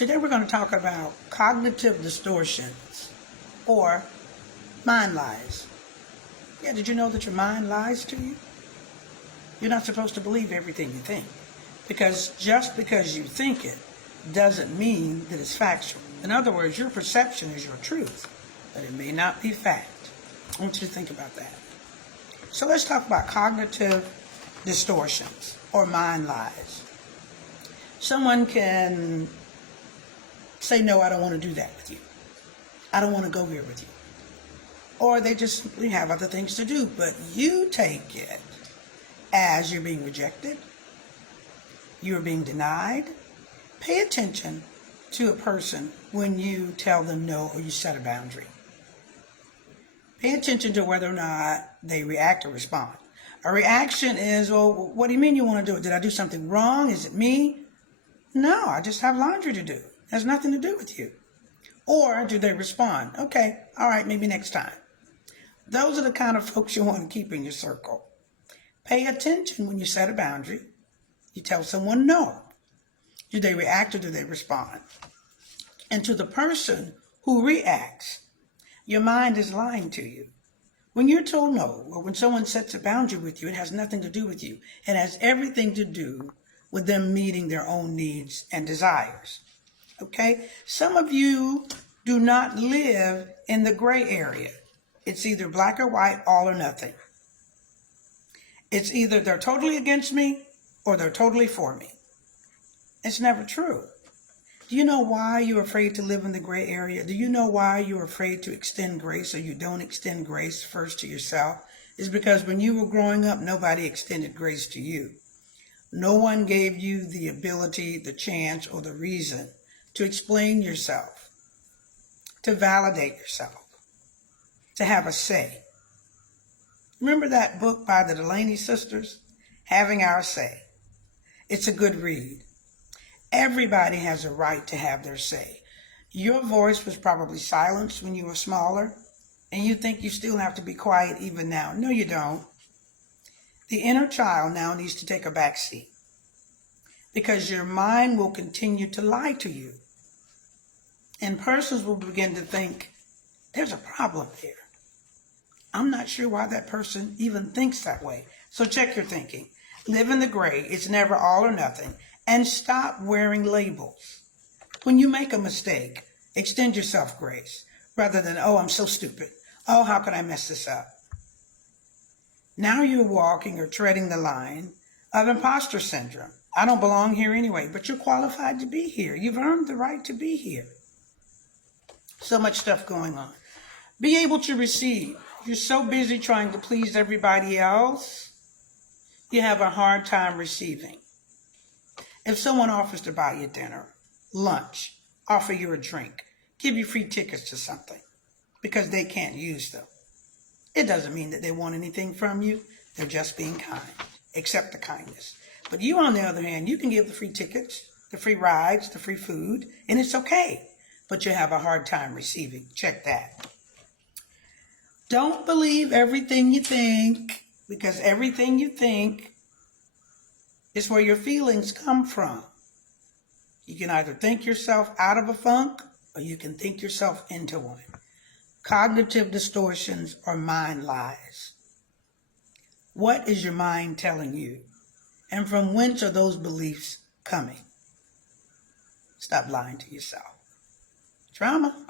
Today we're going to talk about cognitive distortions or mind lies. Yeah, did you know that your mind lies to you? You're not supposed to believe everything you think, because just because you think it doesn't mean that it's factual. In other words, your perception is your truth, but it may not be fact. I want you to think about that. So let's talk about cognitive distortions or mind lies. Someone can say, no, I don't want to do that with you. I don't want to go here with you. Or they just simply have other things to do, but you take it as you're being rejected, you're being denied. Pay attention to a person when you tell them no or you set a boundary. Pay attention to whether or not they react or respond. A reaction is, well, what do you mean you want to do it? Did I do something wrong? Is it me? No, I just have laundry to do. It has nothing to do with you. Or do they respond? Okay, all right, maybe next time. Those are the kind of folks you want to keep in your circle. Pay attention when you set a boundary. You tell someone no. Do they react or do they respond? And to the person who reacts, your mind is lying to you. When you're told no, or when someone sets a boundary with you, it has nothing to do with you. It has everything to do with them meeting their own needs and desires. Okay? Some of you do not live in the gray area. It's either black or white, all or nothing. It's either they're totally against me or they're totally for me. It's never true. Do you know why you're afraid to live in the gray area? Do you know why you're afraid to extend grace, or you don't extend grace first to yourself? It's because when you were growing up, nobody extended grace to you. No one gave you the ability, the chance, or the reason to explain yourself, to validate yourself, to have a say. Remember that book by the Delaney sisters, Having Our Say? It's a good read. Everybody has a right to have their say. Your voice was probably silenced when you were smaller, and you think you still have to be quiet even now. No, you don't. The inner child now needs to take a back seat, because your mind will continue to lie to you. And persons will begin to think, there's a problem here. I'm not sure why that person even thinks that way. So check your thinking. Live in the gray. It's never all or nothing. And stop wearing labels. When you make a mistake, extend yourself grace rather than, oh, I'm so stupid. Oh, how could I mess this up? Now you're walking or treading the line of imposter syndrome. I don't belong here anyway, but you're qualified to be here. You've earned the right to be here. So much stuff going on. Be able to receive. You're so busy trying to please everybody else, you have a hard time receiving. If someone offers to buy you dinner, lunch, offer you a drink, give you free tickets to something because they can't use them, it doesn't mean that they want anything from you. They're just being kind. Accept the kindness. But you, on the other hand, you can give the free tickets, the free rides, the free food, and it's okay. But you have a hard time receiving. Check that. Don't believe everything you think, because everything you think is where your feelings come from. You can either think yourself out of a funk, or you can think yourself into one. Cognitive distortions or mind lies. What is your mind telling you? And from whence are those beliefs coming? Stop lying to yourself. Drama.